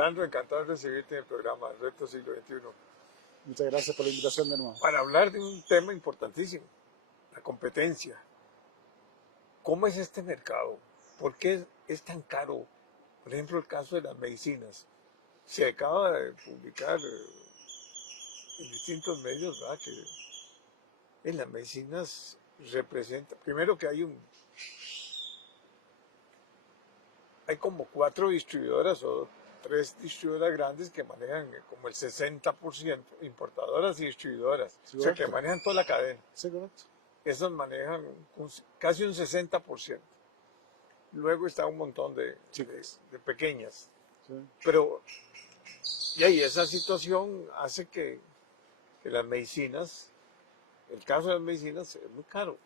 Sandro, encantado de recibirte en el programa Reto Siglo XXI. Muchas gracias por la invitación de nuevo. Para hablar de un tema importantísimo, la competencia. ¿Cómo es este mercado? ¿Por qué es tan caro? Por ejemplo, el caso de las medicinas. Se acaba de publicar en distintos medios, ¿verdad?, que en las medicinas representa, primero que hay como 4 distribuidoras o 3 distribuidoras grandes que manejan como el 60%, importadoras y distribuidoras, Sí, o sea, que correcto. manejan toda la cadena. Sí, correcto. Esos manejan casi un 60%. Luego está un montón de pequeñas. Sí. Pero, y ahí esa situación hace que las medicinas, el caso de las medicinas es muy caro.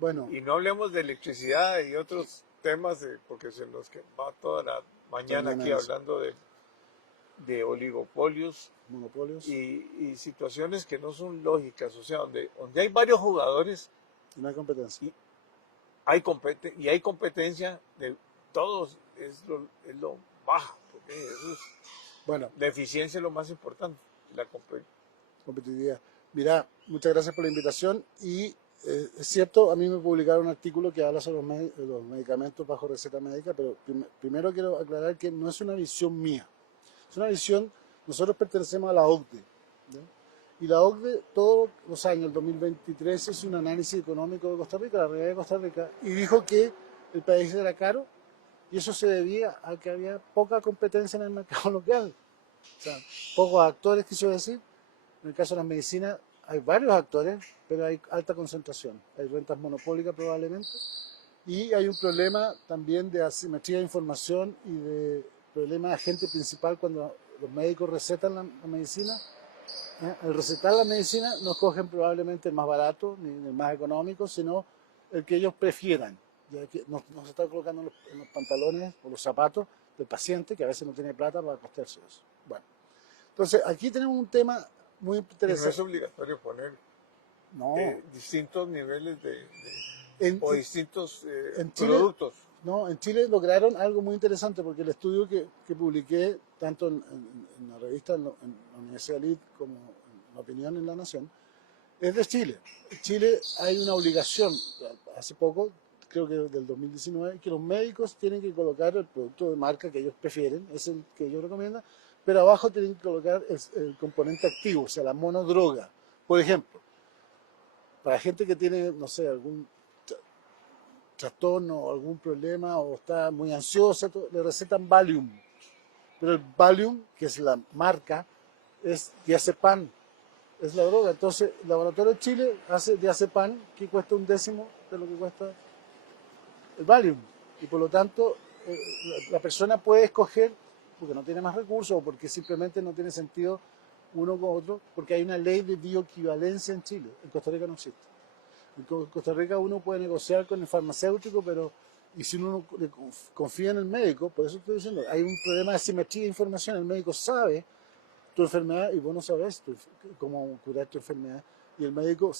Bueno, Y no hablemos de electricidad y otros temas, porque se nos va toda la mañana aquí hablando de oligopolios monopolios. y situaciones que no son lógicas, o sea, donde hay varios jugadores Y no hay competencia. y hay competencia de todos, es lo bajo, porque eso es, Bueno, la eficiencia es lo más importante, la competitividad. Mira, muchas gracias por la invitación y es cierto, a mí me publicaron un artículo que habla sobre los medicamentos bajo receta médica, pero primero quiero aclarar que no es una visión mía, es una visión, nosotros pertenecemos a la OCDE, ¿ya? Y la OCDE todos los años, el 2023, hizo un análisis económico de Costa Rica, la realidad de Costa Rica, y dijo que el país era caro y eso se debía a que había poca competencia en el mercado local, o sea, pocos actores, quiso decir. En el caso de las medicinas hay varios actores, pero hay alta concentración. Hay rentas monopólicas probablemente. Y hay un problema también de asimetría de información y de problema de agente principal cuando los médicos recetan la medicina. Al recetar la medicina no escogen probablemente el más barato ni el más económico, sino el que ellos prefieran. Ya que no se está colocando en los pantalones o los zapatos del paciente, que a veces no tiene plata para costearse eso. Bueno, entonces aquí tenemos un tema muy interesante. Y no es obligatorio poner distintos niveles o distintos en Chile, productos. No, en Chile lograron algo muy interesante porque el estudio que publiqué tanto en la revista, en la Universidad LID, como en La Opinión en La Nación, es de Chile. En Chile hay una obligación, hace poco, creo que del 2019, que los médicos tienen que colocar el producto de marca que ellos prefieren, es el que ellos recomiendan, pero abajo tienen que colocar el componente activo, o sea, la monodroga. Por ejemplo, para gente que tiene, no sé, algún trastorno o algún problema o está muy ansiosa, le recetan Valium. Pero el Valium, que es la marca, es diazepam, es la droga. Entonces, el laboratorio de Chile hace diazepam que cuesta 1/10 de lo que cuesta el Valium. Y por lo tanto, la persona puede escoger, porque no tiene más recursos o porque simplemente no tiene sentido uno con otro, porque hay una ley de bioequivalencia en Chile. En Costa Rica no existe. En Costa Rica uno puede negociar con el farmacéutico, pero y si uno confía en el médico, por eso estoy diciendo, hay un problema de asimetría de información. El médico sabe tu enfermedad y vos no sabes cómo curar tu enfermedad. Y el médico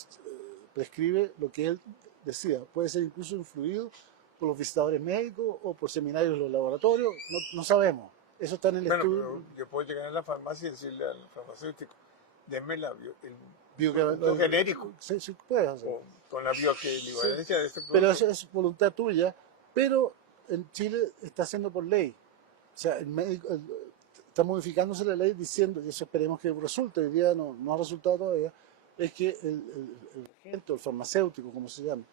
prescribe lo que él decida. Puede ser incluso influido por los visitadores médicos o por seminarios en los laboratorios, no sabemos. Eso está en el estudio. Pero yo puedo llegar a la farmacia y decirle al farmacéutico, denme el producto genérico. Sí, puedes hacer. Con la bioequivalencia de este producto. Pero eso es voluntad tuya, pero en Chile está haciendo por ley. O sea, el médico está modificándose la ley diciendo, y eso esperemos que resulte, hoy día no ha resultado todavía, es que el agente o el farmacéutico, como se llama,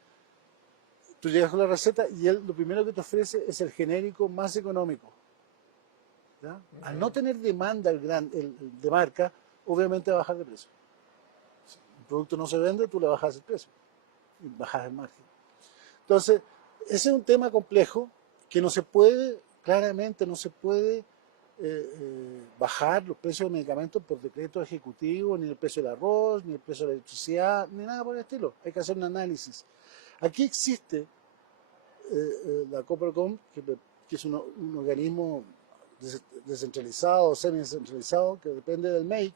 tú llegas con la receta y él lo primero que te ofrece es el genérico más económico. ¿Ya? Al no tener demanda el de marca, obviamente va a bajar de precio. Si un producto no se vende, tú le bajas el precio y bajas el margen. Entonces, ese es un tema complejo que no se puede, claramente no se puede bajar los precios de medicamentos por decreto ejecutivo, ni el precio del arroz, ni el precio de la electricidad, ni nada por el estilo. Hay que hacer un análisis. Aquí existe la Copercom, que es un organismo descentralizado, semi-descentralizado, que depende del MEIC,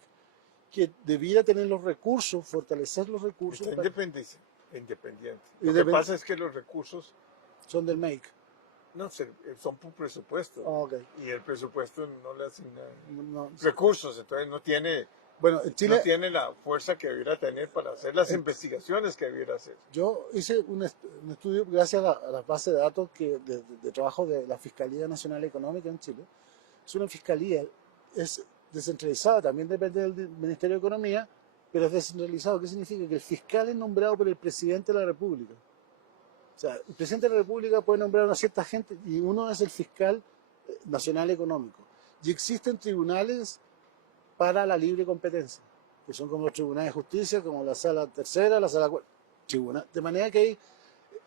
que debiera tener los recursos, fortalecer los recursos. Está independiente. Lo que pasa es que los recursos son del MEIC. No, son por presupuesto. Ok. Y el presupuesto no le asigna No, recursos, entonces no tiene, bueno, en no Chile tiene la fuerza que debiera tener para hacer las investigaciones que debiera hacer. yo hice un estudio gracias a las bases de datos de trabajo de la Fiscalía Nacional Económica en Chile. Es una fiscalía, es descentralizada, también depende del Ministerio de Economía, pero es descentralizado. ¿Qué significa? Que el fiscal es nombrado por el presidente de la República. O sea, el presidente de la República puede nombrar a una cierta gente y uno es el fiscal nacional económico. Y existen tribunales para la libre competencia, que son como los tribunales de justicia, como la sala tercera, la sala cuarta, tribunal. De manera que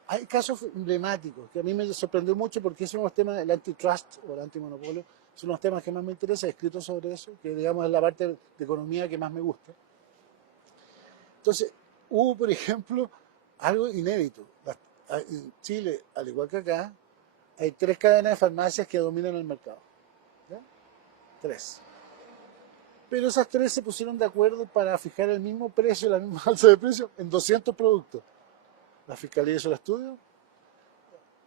hay casos emblemáticos que a mí me sorprendió mucho porque es uno de los temas del antitrust o el antimonopolio, son los temas que más me interesan, he escrito sobre eso, que digamos es la parte de economía que más me gusta. Entonces, hubo, por ejemplo, algo inédito. En Chile, al igual que acá, hay 3 cadenas de farmacias que dominan el mercado. ¿Ya? 3. Pero esas 3 se pusieron de acuerdo para fijar el mismo precio, la misma alza de precio en 200 productos. La Fiscalía hizo el estudio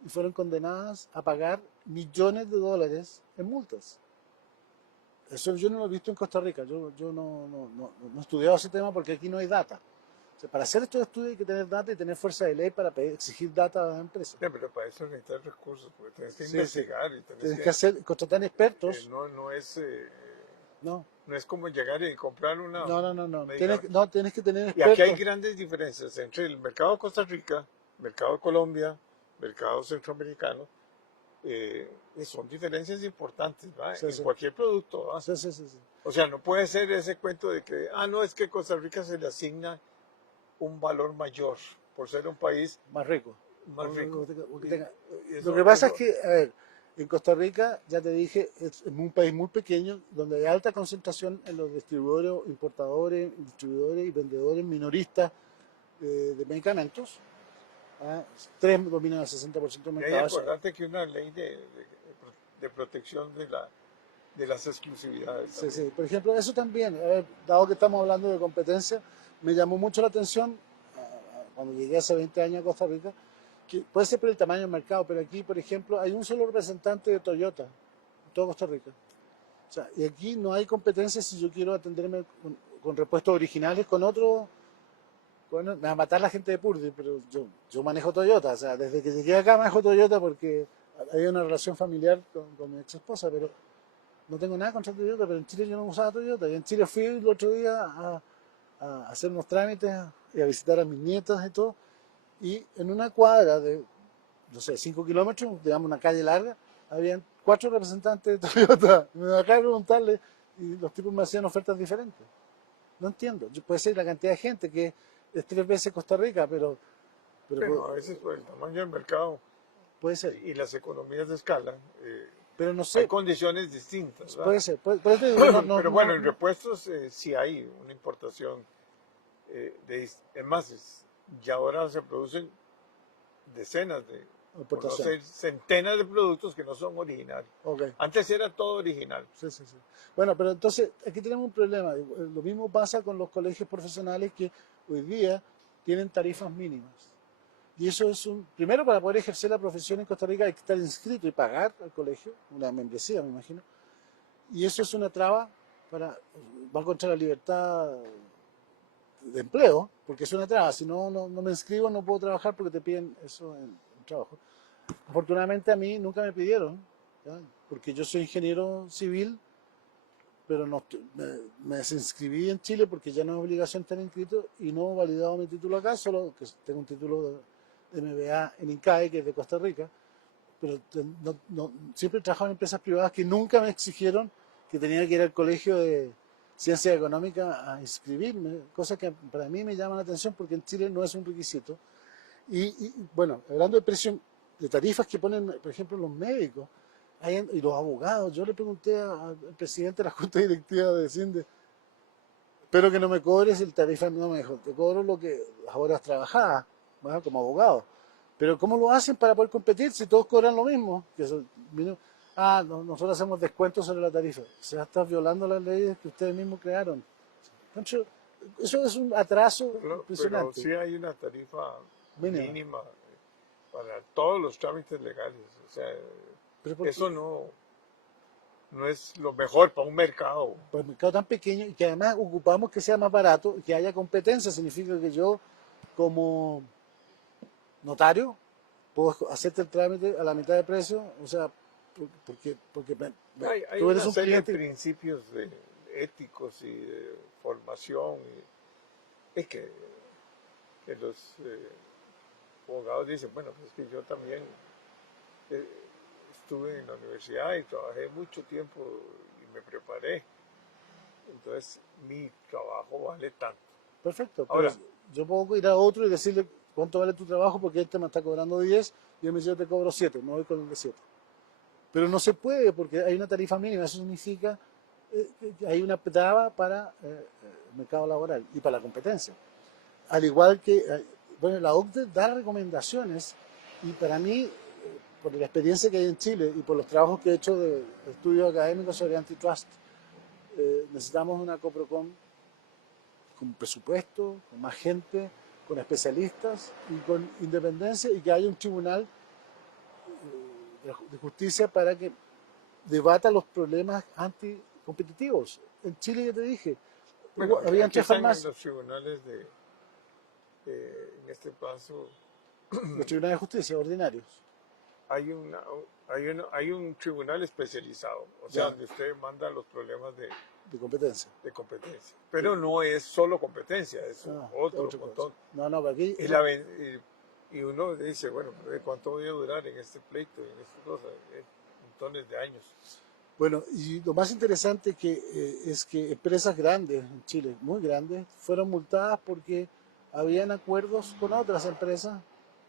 y fueron condenadas a pagar millones de dólares en multas. Eso yo no lo he visto en Costa Rica. Yo no he estudiado ese tema porque aquí no hay data. O sea, para hacer estos estudios hay que tener data y tener fuerza de ley para exigir data a las empresas. Sí, pero para eso necesitas recursos, porque tienes que Sí, investigar y tienes que hacer, contratar expertos. No No, es como llegar y comprar una no. medicamento. Tienes que tener Y aquí hay expertos. grandes diferencias entre el mercado de Costa Rica, mercado de Colombia, mercado centroamericano. Y son diferencias importantes, ¿va? Sí, En sí. cualquier producto, ¿va? Sí. O sea, no puede ser ese cuento de que, no, es que a Costa Rica se le asigna un valor mayor por ser un país Más rico. más rico. Lo que pasa es que, a ver, en Costa Rica, ya te dije, es un país muy pequeño donde hay alta concentración en los distribuidores, importadores, distribuidores y vendedores minoristas de medicamentos. ¿Ah? 3 dominan el 60% del Y hay que mercado. acordarte que una ley de protección de las exclusividades. Sí, También. sí. Por ejemplo, eso también, a ver, dado que estamos hablando de competencia, me llamó mucho la atención cuando llegué hace 20 años a Costa Rica, que puede ser por el tamaño del mercado, pero aquí, por ejemplo, hay un solo representante de Toyota en toda Costa Rica. O sea, y aquí no hay competencia si yo quiero atenderme con repuestos originales con otro. Bueno, me va a matar la gente de Purdy, pero yo manejo Toyota. O sea, desde que llegué acá manejo Toyota porque había una relación familiar con mi ex esposa, pero no tengo nada contra Toyota, pero en Chile yo no usaba Toyota. Y en Chile fui el otro día a hacer unos trámites y a visitar a mis nietas y todo. Y en una cuadra de, no sé, 5 kilómetros, digamos una calle larga, habían 4 representantes de Toyota. Me bajé a preguntarle y los tipos me hacían ofertas diferentes. No entiendo. Puede ser la cantidad de gente que es 3 veces Costa Rica, pero Bueno, a veces por el tamaño del mercado puede ser. y las economías de escala, Pero no hay sé, condiciones distintas. ¿Va? puede ser. Por eso digo, Pero bueno, en repuestos sí hay una importación. Es más, ya ahora se producen decenas de, por no ser centenas de productos que no son originales. Okay. Antes era todo original. Sí. Bueno, pero entonces aquí tenemos un problema. Lo mismo pasa con los colegios profesionales que hoy día tienen tarifas mínimas. Y eso es primero, para poder ejercer la profesión en Costa Rica hay que estar inscrito y pagar al colegio, una membresía me imagino. Y eso es una traba va contra la libertad de empleo, porque es una traba. Si no me inscribo no puedo trabajar porque te piden eso en trabajo. Afortunadamente a mí nunca me pidieron, ¿ya? Porque yo soy ingeniero civil, pero me desinscribí en Chile porque ya no es obligación estar inscrito y no he validado mi título acá, solo que tengo un título de MBA en INCAE, que es de Costa Rica, pero siempre he trabajado en empresas privadas que nunca me exigieron que tenía que ir al colegio de ciencia económica a inscribirme, cosa que para mí me llama la atención porque en Chile no es un requisito. Y bueno, hablando de presión, de tarifas que ponen, por ejemplo, los médicos y los abogados, yo le pregunté al presidente de la Junta Directiva de CINDE, espero que no me cobres el tarifa, no me dijo, te cobro lo que las horas trabajadas, ¿verdad? Como abogado. Pero ¿cómo lo hacen para poder competir si todos cobran lo mismo? Nosotros hacemos descuentos sobre la tarifa. Se está violando las leyes que ustedes mismos crearon. Entonces, eso es un atraso impresionante. Pero sí hay una tarifa mínima. para todos los trámites legales. O sea, Pero ¿por eso qué? no es lo mejor para un mercado. Para el mercado tan pequeño y que además ocupamos que sea más barato y que haya competencia, significa que yo como notario puedo hacerte el trámite a la mitad de precio, o sea, porque Hay tú eres una un serie de cliente. principios éticos y de formación. Es que los abogados dicen, bueno, pues es que yo también eh, estuve en la universidad y trabajé mucho tiempo y me preparé. Entonces, mi trabajo vale tanto. Perfecto, pero Ahora, yo puedo ir a otro y decirle cuánto vale tu trabajo porque este me está cobrando 10 y él me dice yo te cobro 7, me voy con el de 7. Pero no se puede porque hay una tarifa mínima, eso significa que hay una traba para el mercado laboral y para la competencia. Al igual que, bueno, la OCDE da recomendaciones y para mí, por la experiencia que hay en Chile y por los trabajos que he hecho de estudios académicos sobre antitrust, necesitamos una COPROCON con presupuesto, con más gente, con especialistas y con independencia y que haya un tribunal de justicia para que debata los problemas anticompetitivos. En Chile, ya te dije, bueno, habían aquí tres están en farmacias, los tribunales en este paso, los tribunales de justicia ordinarios. hay hay un tribunal especializado, o sea, Ya, donde usted manda los problemas de competencia. de competencia. Pero no es solo competencia, es Ah, otro otra cosa. montón. No, no, aquí, Y, y uno dice, bueno, ¿cuánto voy a durar en este pleito, en esta cosa? Montones de años. bueno, y lo más interesante es que empresas grandes en Chile, muy grandes, fueron multadas porque habían acuerdos con otras empresas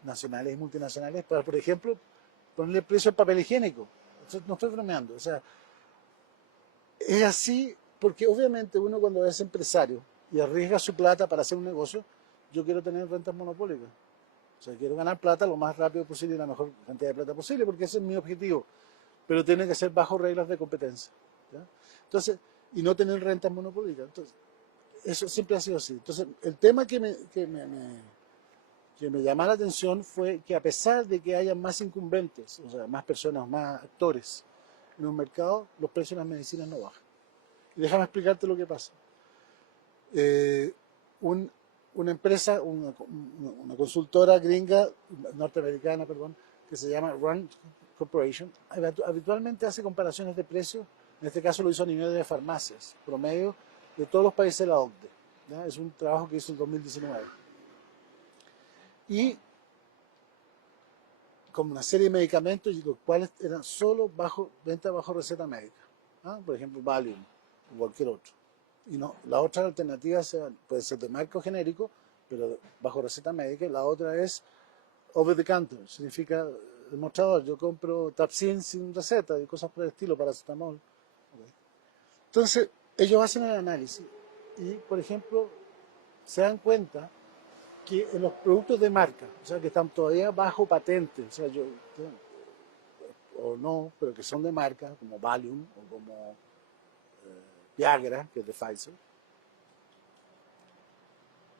nacionales y multinacionales para, por ejemplo, ponerle precio al papel higiénico. No estoy bromeando, o sea, es así porque obviamente uno cuando es empresario y arriesga su plata para hacer un negocio, yo quiero tener rentas monopólicas. O sea, quiero ganar plata lo más rápido posible y la mejor cantidad de plata posible, porque ese es mi objetivo. Pero tiene que ser bajo reglas de competencia. ¿Ya? Entonces, y no tener rentas monopólicas. Entonces, eso siempre ha sido así. Entonces, el tema que me llama la atención fue que a pesar de que haya más incumbentes, o sea, más personas, más actores en un mercado, los precios de las medicinas no bajan. Y déjame explicarte lo que pasa. Eh, un, una empresa, una consultora gringa, norteamericana, perdón, que se llama Rand Corporation, habitualmente hace comparaciones de precios, en este caso lo hizo a nivel de farmacias, promedio de todos los países de la OCDE. ¿Ya? Es un trabajo que hizo en 2019. Y como una serie de medicamentos, los cuales eran solo venta bajo receta médica. ¿Ah? Por ejemplo, Valium o cualquier otro. Y no, la otra alternativa puede ser de marco genérico, pero bajo receta médica. Y la otra es over the counter, significa el mostrador. Yo compro Tapsin sin receta y cosas por el estilo, paracetamol. Okay. Entonces, ellos hacen el análisis y, por ejemplo, se dan cuenta que en los productos de marca, o sea, que están todavía bajo patente, o sea, o no, pero que son de marca, como Valium o como Viagra, que es de Pfizer,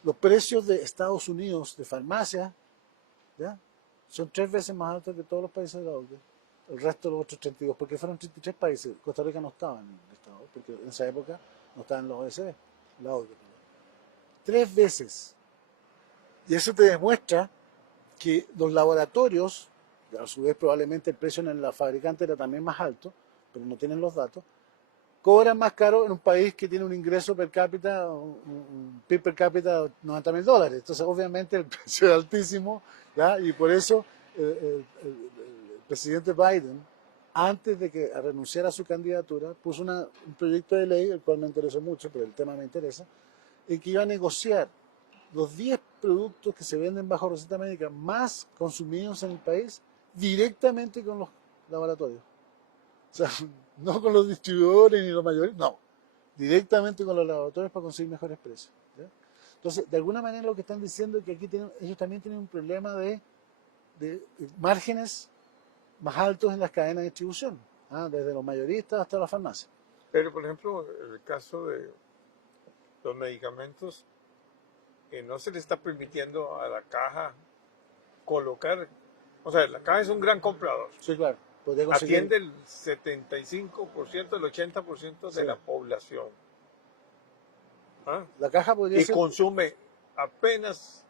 los precios de Estados Unidos de farmacia, ¿ya? Son 3 veces más altos que todos los países de la OCDE. El resto de los otros 32, porque fueron 33 países. Costa Rica no estaba en el Estado, porque en esa época no estaba en la OECD, la OCDE. 3 veces. Y eso te demuestra que los laboratorios, a su vez probablemente el precio en la fabricante era también más alto, pero no tienen los datos, cobran más caro en un país que tiene un ingreso per cápita, un PIB per cápita de $90.000. Entonces, obviamente, el precio es altísimo, ¿ya? Y por eso el presidente Biden, antes de que renunciara a su candidatura, puso un proyecto de ley, el cual me interesó mucho, pero el tema me interesa, en que iba a negociar los 10 productos que se venden bajo receta médica más consumidos en el país directamente con los laboratorios. O sea, no con los distribuidores ni los mayores, no. Directamente con los laboratorios para conseguir mejores precios. ¿Ya? Entonces, de alguna manera lo que están diciendo es que aquí ellos también tienen un problema de márgenes más altos en las cadenas de distribución, ¿ah? Desde los mayoristas hasta la farmacia. Pero, por ejemplo, el caso de los medicamentos, no se le está permitiendo a la caja colocar O sea, la caja es un gran comprador. Sí, claro. Podría conseguir. Atiende el 75%, el 80% de Sí. la población. ¿Ah? La caja podría Y ser. consume apenas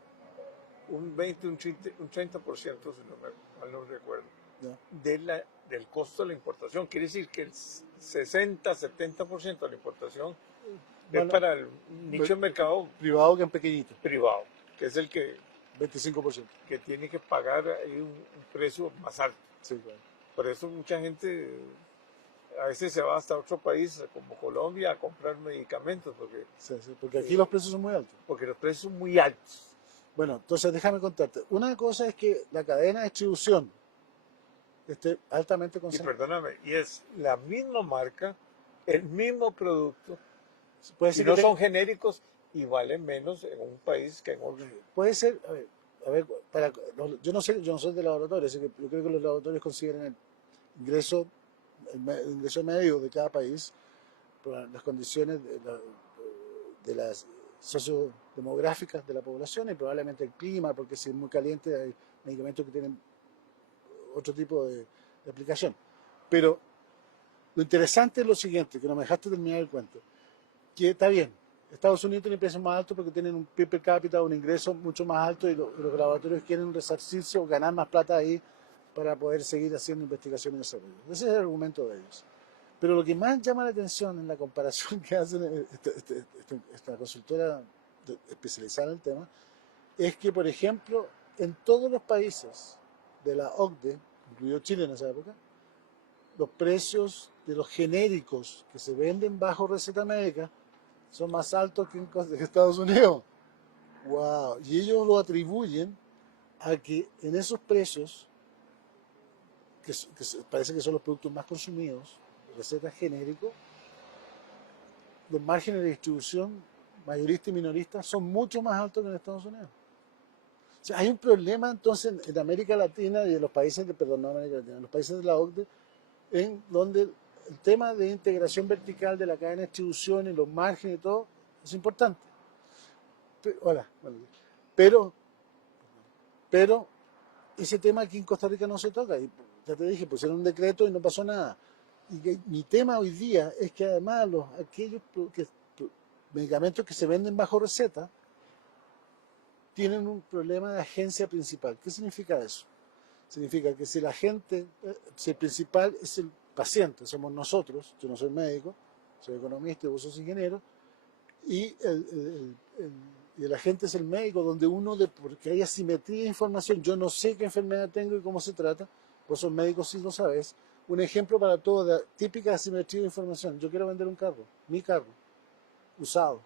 un 20, un 30%, si no mal no recuerdo, ¿No? del costo de la importación. Quiere decir que el 60, 70% de la importación es Bueno, para el nicho de mercado privado que es pequeñito, privado, que es el que 25%. tiene que pagar ahí un precio más alto. Sí, claro. Por eso mucha gente a veces se va hasta otro país como Colombia a comprar medicamentos Sí, sí, porque aquí los precios son muy altos. porque los precios son muy altos. Bueno, entonces déjame contarte. Una cosa es que la cadena de distribución esté altamente Y concentrada. perdóname, y es la misma marca, el mismo producto, Puede y ser no que son genéricos y valen menos en un país que en otro. puede ser, a ver, yo no sé, yo no soy de laboratorio, así que yo creo que los laboratorios consideran el ingreso, el ingreso medio de cada país por las condiciones de las sociodemográficas de la población y probablemente el clima, porque si es muy caliente hay medicamentos que tienen otro tipo de aplicación. Pero lo interesante es lo siguiente, que no me dejaste terminar el cuento, que está bien, Estados Unidos tiene precios más altos porque tienen un PIB per cápita, un ingreso mucho más alto y los laboratorios quieren resarcirse o ganar más plata ahí para poder seguir haciendo investigación y desarrollo. Ese es el argumento de ellos. Pero lo que más llama la atención en la comparación que hacen esta consultora especializada en el tema es que, por ejemplo, en todos los países de la OCDE, incluido Chile en esa época, los precios de los genéricos que se venden bajo receta médica son más altos que en Estados Unidos. ¡Wow! Y ellos lo atribuyen a que en esos precios, parece que son los productos más consumidos, recetas genéricos, los márgenes de distribución mayorista y minorista son mucho más altos que en Estados Unidos. O sea, hay un problema entonces en América Latina y en los países perdón, no América Latina, en los países de la OCDE, en donde el tema de integración vertical de la cadena de distribución y los márgenes y todo es importante. Pero ese tema aquí en Costa Rica no se toca. Y ya te dije, pusieron un decreto y no pasó nada. Y mi tema hoy día es que además aquellos medicamentos que se venden bajo receta tienen un problema de agencia principal. ¿Qué significa eso? Significa que si si el principal es el paciente, somos nosotros, yo no soy médico, soy economista y vos sos ingeniero, y el agente es el médico, donde porque hay asimetría de información, yo no sé qué enfermedad tengo y cómo se trata, vos sos médico si lo sabes. Un ejemplo para todo, de típica asimetría de información, yo quiero vender un carro, mi carro, usado.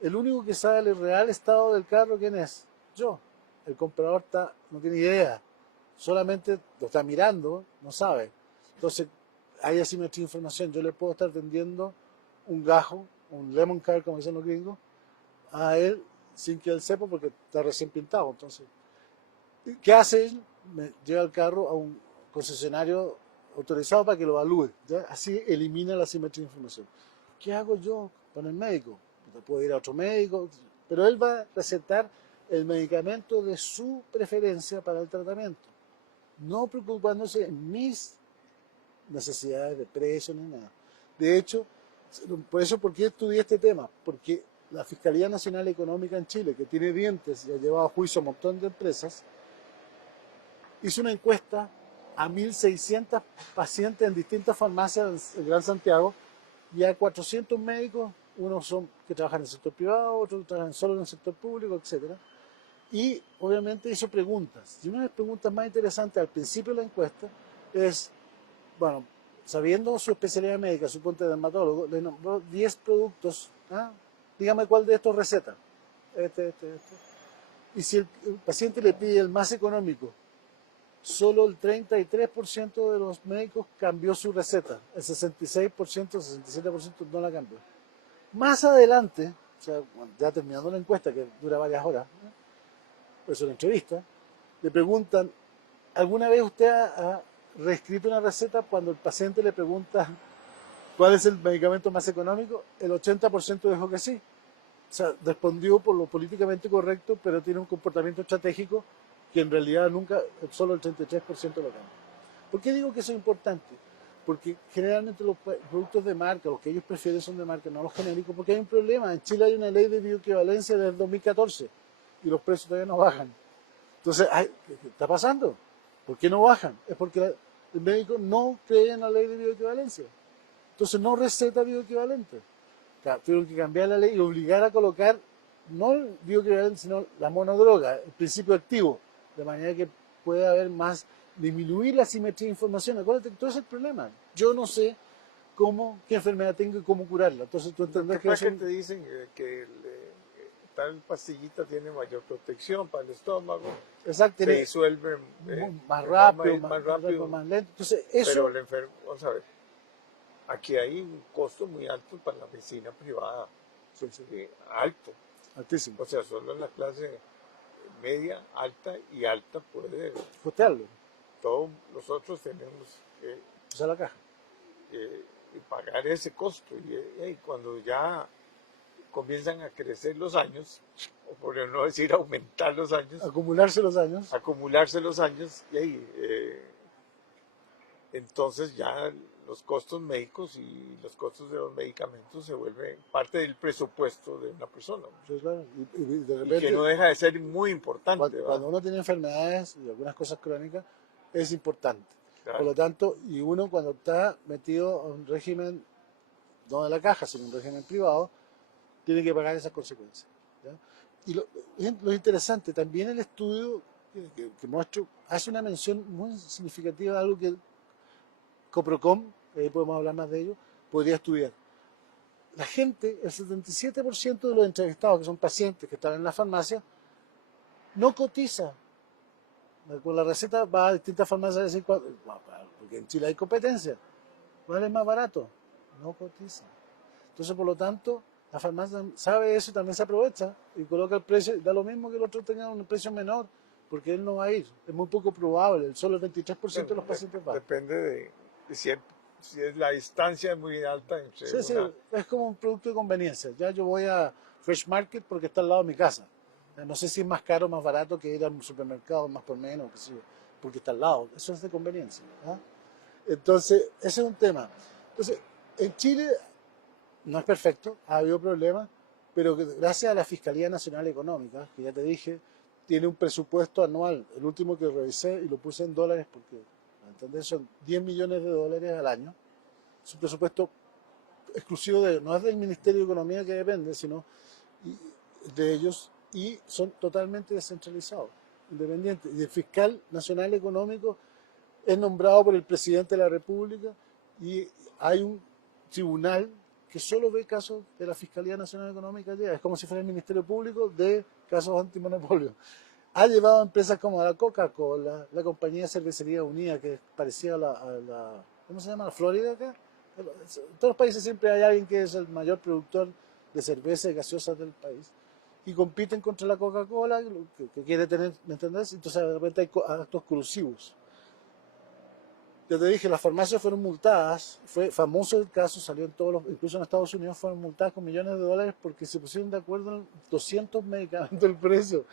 El único que sabe el real estado del carro, ¿quién es? Yo. El comprador no tiene idea, solamente lo está mirando, no sabe. Entonces, hay asimetría de información. Yo le puedo estar vendiendo un gajo, un lemon car, como dicen los gringos, a él sin que él sepa porque está recién pintado. Entonces, ¿qué hace él? Me lleva el carro a un concesionario autorizado para que lo evalúe. ¿Ya? Así elimina la asimetría de información. ¿Qué hago yo con el médico? Puedo ir a otro médico, pero él va a recetar el medicamento de su preferencia para el tratamiento, no preocupándose en mis necesidades de precio ni nada. De hecho, ¿por qué estudié este tema? Porque la Fiscalía Nacional Económica en Chile, que tiene dientes y ha llevado a juicio a un montón de empresas, hizo una encuesta a 1.600 pacientes en distintas farmacias en Gran Santiago y a 400 médicos, unos son que trabajan en el sector privado, otros trabajan solo en el sector público, etc. Y obviamente hizo preguntas. Y una de las preguntas más interesantes al principio de la encuesta es, bueno, sabiendo su especialidad médica, su punto de dermatólogo, le nombró 10 productos. ¿Ah? Dígame cuál de estos receta. Este. Y si el paciente le pide el más económico, solo el 33% de los médicos cambió su receta. El 66%, 67% no la cambió. Más adelante, o sea, ya terminando la encuesta, que dura varias horas, pues una entrevista, le preguntan, ¿alguna vez usted ha reescrito una receta cuando el paciente le pregunta cuál es el medicamento más económico? El 80% dijo que sí. O sea, respondió por lo políticamente correcto, pero tiene un comportamiento estratégico que en realidad nunca, solo el 33% lo cambia. ¿Por qué digo que eso es importante? Porque generalmente los productos de marca, los que ellos prefieren son de marca, no los genéricos, porque hay un problema. En Chile hay una ley de bioequivalencia desde el 2014 y los precios todavía no bajan. Entonces, ¿qué está pasando? ¿Por qué no bajan? Es porque el médico no cree en la ley de bioequivalencia. Entonces no receta bioequivalente. Tuvieron que cambiar la ley y obligar a colocar no el bioequivalente, sino la monodroga, el principio activo, de manera que pueda haber más, disminuir la simetría de información. Acuérdate que todo es el problema. Yo no sé qué enfermedad tengo y cómo curarla. Entonces tú entendés ¿Qué que te dicen que tal pastillita tiene mayor protección para el estómago? exacto, Se disuelve más rápido, más rápido, más lento. Entonces, eso. pero el enfermo, vamos a ver, aquí hay un costo muy alto para la medicina privada, Sí, sí, alto. altísimo. O sea, solo la clase media, alta y alta puede. Costearlo. Todos nosotros tenemos que Usar la caja. pagar ese costo. Y cuando ya comienzan a crecer los años, o por no decir aumentar los años, Acumularse los años. acumularse los años, entonces ya los costos médicos y los costos de los medicamentos se vuelven parte del presupuesto de una persona. Sí, claro. Y de Y repente, que no deja de ser muy importante. cuando uno tiene enfermedades y algunas cosas crónicas, es importante. Claro. Por lo tanto, y uno cuando está metido en un régimen, no de la caja, sino en un régimen privado, tiene que pagar esas consecuencias. ¿Ya? Y lo interesante, también el estudio que muestro hace una mención muy significativa de algo que Coprocom, ahí podemos hablar más de ello, podría estudiar. La gente, el 77% de los entrevistados, que son pacientes que están en la farmacia, no cotiza. Con la receta va a distintas farmacias a decir, porque en Chile hay competencia. ¿Cuál es más barato? No cotiza. Entonces, por lo tanto, la farmacia sabe eso y también se aprovecha y coloca el precio, da lo mismo que el otro tenga un precio menor, porque él no va a ir. Es muy poco probable, solo el 23% de los pacientes van. Depende de si es la distancia muy alta entre Sí, es como un producto de conveniencia. Ya yo voy a Fresh Market porque está al lado de mi casa. No sé si es más caro o más barato que ir al supermercado, más por menos, porque está al lado. Eso es de conveniencia. ¿Ah? Entonces, ese es un tema. Entonces, en Chile no es perfecto, ha habido problemas, pero gracias a la Fiscalía Nacional Económica, que ya te dije, tiene un presupuesto anual. El último que revisé y lo puse en dólares porque, ¿entendés? Son 10 millones de dólares al año. Es un presupuesto exclusivo no es del Ministerio de Economía que depende, sino de ellos, y son totalmente descentralizados, independientes. Y el fiscal nacional económico es nombrado por el presidente de la República y hay un tribunal que solo ve casos de la Fiscalía Nacional Económica. Es como si fuera el Ministerio Público de casos antimonopolio. Ha llevado a empresas como la Coca-Cola, la compañía de Cervecería Unida, que es parecida a la ¿cómo se llama? ¿La Florida acá? En todos los países siempre hay alguien que es el mayor productor de cerveza y gaseosas del país. Y compiten contra la Coca-Cola, que quiere tener, ¿me entendés? Entonces de repente hay actos corrosivos. Ya te dije, las farmacias fueron multadas, fue famoso el caso, salió en todos incluso en Estados Unidos fueron multadas con millones de dólares porque se pusieron de acuerdo en 200 medicamentos el precio.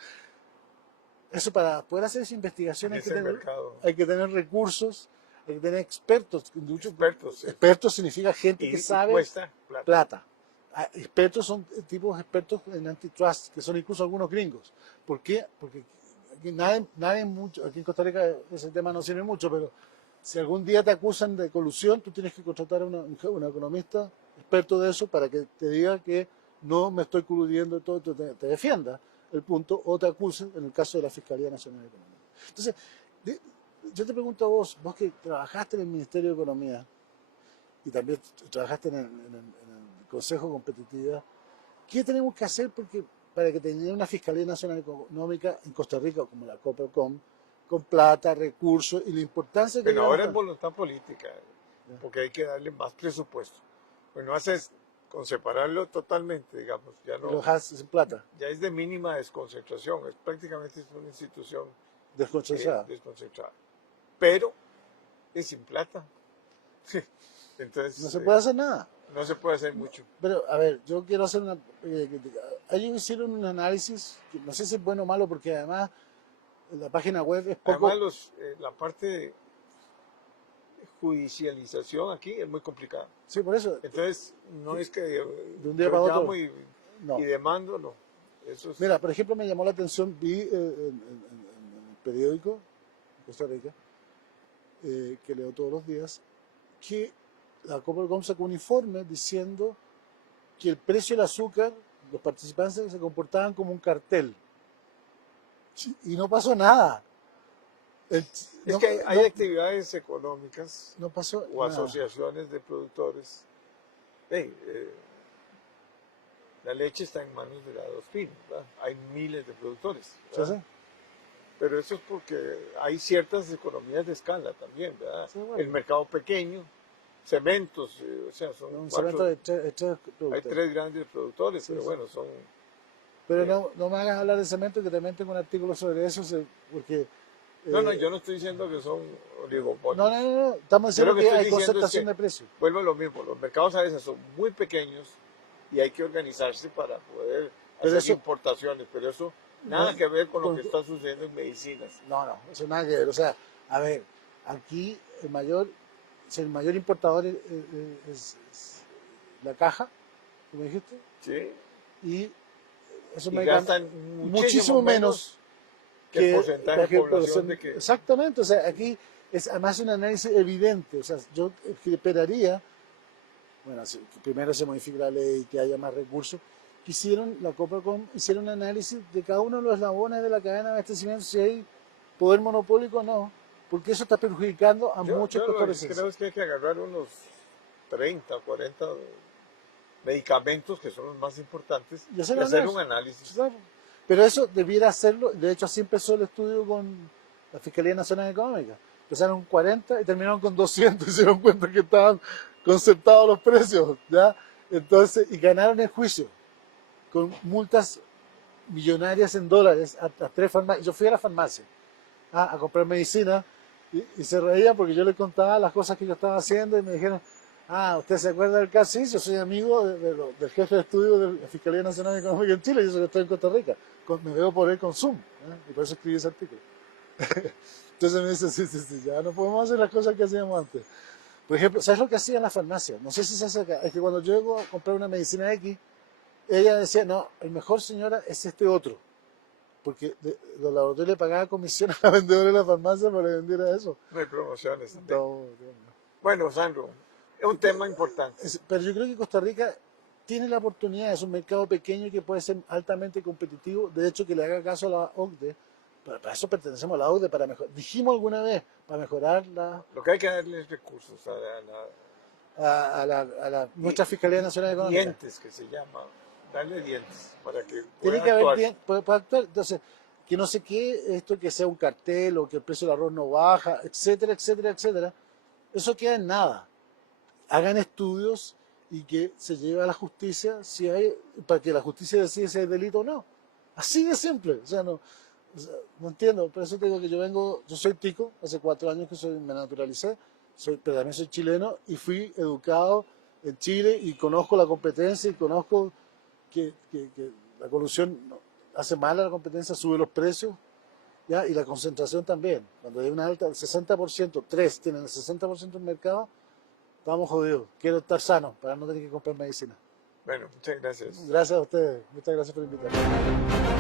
Eso, para poder hacer esa investigación hay que tener recursos, hay que tener expertos. Expertos significa gente que sabe cuesta plata. Expertos son tipos expertos en antitrust, que son incluso algunos gringos. ¿Por qué? Porque aquí nadie mucho, aquí en Costa Rica ese tema no sirve mucho, pero si algún día te acusan de colusión, tú tienes que contratar a un economista experto de eso para que te diga que no me estoy coludiendo, todo, te defienda el punto, o te acusen en el caso de la Fiscalía Nacional Económica. Entonces, yo te pregunto a vos que trabajaste en el Ministerio de Economía y también trabajaste en el Consejo de Competitividad, ¿qué tenemos que hacer para que tengamos una Fiscalía Nacional Económica en Costa Rica como la Coprocom, con plata, recursos y la importancia que... Pero ahora es voluntad política, porque hay que darle más presupuesto. Pues no haces con separarlo totalmente, digamos, ya no... Lo haces sin plata. Ya es de mínima desconcentración, es prácticamente una institución desconcentrada. Pero es sin plata. Entonces, no se puede hacer nada. No se puede hacer mucho. Pero, a ver, yo quiero hacer una crítica. Ellos hicieron un análisis, que no sé si es bueno o malo, porque además la página web es poco... Además, la parte de judicialización aquí es muy complicada. Sí, por eso, Entonces, no es que de un día yo para otro, llamo no. y demando, no. Eso es, Mira, por ejemplo, me llamó la atención, vi en el periódico de Costa Rica, que leo todos los días, que la Coppercom sacó un informe diciendo que el precio del azúcar, los participantes se comportaban como un cartel. Y no pasó nada. es No, que hay no, actividades económicas no pasó o nada. asociaciones de productores. Hey, la leche está en manos de la Dospin, ¿verdad? Hay miles de productores, ¿Sí, ¿verdad? sí? Pero eso es porque hay ciertas economías de escala también, ¿verdad? Sí, bueno. El mercado pequeño, cementos, o sea, son Un cuatro, cemento de tres hay productores. 3 grandes productores, Sí, pero sí. bueno, son... Pero eh, no me hagas hablar de cemento, que también tengo un artículo sobre eso, porque... no, eh, yo no estoy diciendo que son no, oligopolios. no, estamos Yo lo diciendo que que estoy hay diciendo es concertación que, de precios. vuelvo a lo mismo, los mercados a veces son muy pequeños y hay que organizarse para poder Pero hacer eso, importaciones, pero eso no, nada que ver con lo con- que está sucediendo en medicinas. no, eso nada que ver. O sea, a ver, aquí si el mayor importador es la caja, como dijiste, ¿Sí? y esos Y medicamentos gastan muchísimo menos que el que porcentaje de población población. de que... Exactamente, o sea, aquí es además un análisis evidente. O sea, yo esperaría, bueno, que primero se modifique la ley, que haya más recursos, que la Coppercom hicieron un análisis de cada uno de los eslabones de la cadena de abastecimiento, si hay poder monopólico o no, porque eso está perjudicando a muchos Yo lo que creo costarricenses. es que hay que agarrar unos 30, 40 medicamentos que son los más importantes Y hacer y un hacer análisis. un análisis. Claro. Pero eso debiera hacerlo, de hecho así empezó el estudio con la Fiscalía Nacional Económica. Empezaron 40 y terminaron con 200 y se dieron cuenta que estaban concertados los precios, ¿ya? Entonces, y ganaron el juicio con multas millonarias en dólares a 3 farmacias. Yo fui a la farmacia a comprar medicina y se reían porque yo les contaba las cosas que yo estaba haciendo y me dijeron, ¿usted se acuerda del caso? Sí, yo soy amigo del jefe de estudio de la Fiscalía Nacional Económica en Chile, yo soy que estoy en Costa Rica, me veo por él con Zoom, y por eso escribí ese artículo. Entonces me dice, sí, ya no podemos hacer las cosas que hacíamos antes. Por ejemplo, ¿sabes lo que hacía en la farmacia? No sé si se hace acá, es que cuando yo llego a comprar una medicina X, ella decía, no, el mejor señora es este otro, porque los laboratorios le pagaban comisión a la vendedora de la farmacia para que vendiera eso. No hay promociones también. No. Bueno, Sandro, es un tema importante. Pero yo creo que Costa Rica tiene la oportunidad, es un mercado pequeño que puede ser altamente competitivo, de hecho que le haga caso a la OCDE, para eso pertenecemos a la OCDE, para mejorar, dijimos alguna vez, para mejorar Lo que hay que darle es recursos nuestra Fiscalía Nacional Económica. dientes, que se llama, darle dientes para que Tiene pueda que haber actuar. para actuar, entonces, que no sé qué, esto que sea un cartel o que el precio del arroz no baja, etcétera, etcétera, etcétera, eso queda en nada. Hagan estudios y que se lleve a la justicia para que la justicia decida si hay delito o no. Así de simple. O sea, no entiendo, por eso te digo que yo soy tico, hace 4 años que me naturalicé, pero también soy chileno y fui educado en Chile y conozco la competencia y conozco que la corrupción hace mal a la competencia, sube los precios, ¿ya? Y la concentración también. Cuando hay una alta, el 60%, 3 tienen el 60% del mercado, estamos jodidos. Quiero estar sano para no tener que comprar medicina. Bueno, muchas gracias. Gracias a ustedes. Muchas gracias por invitarme.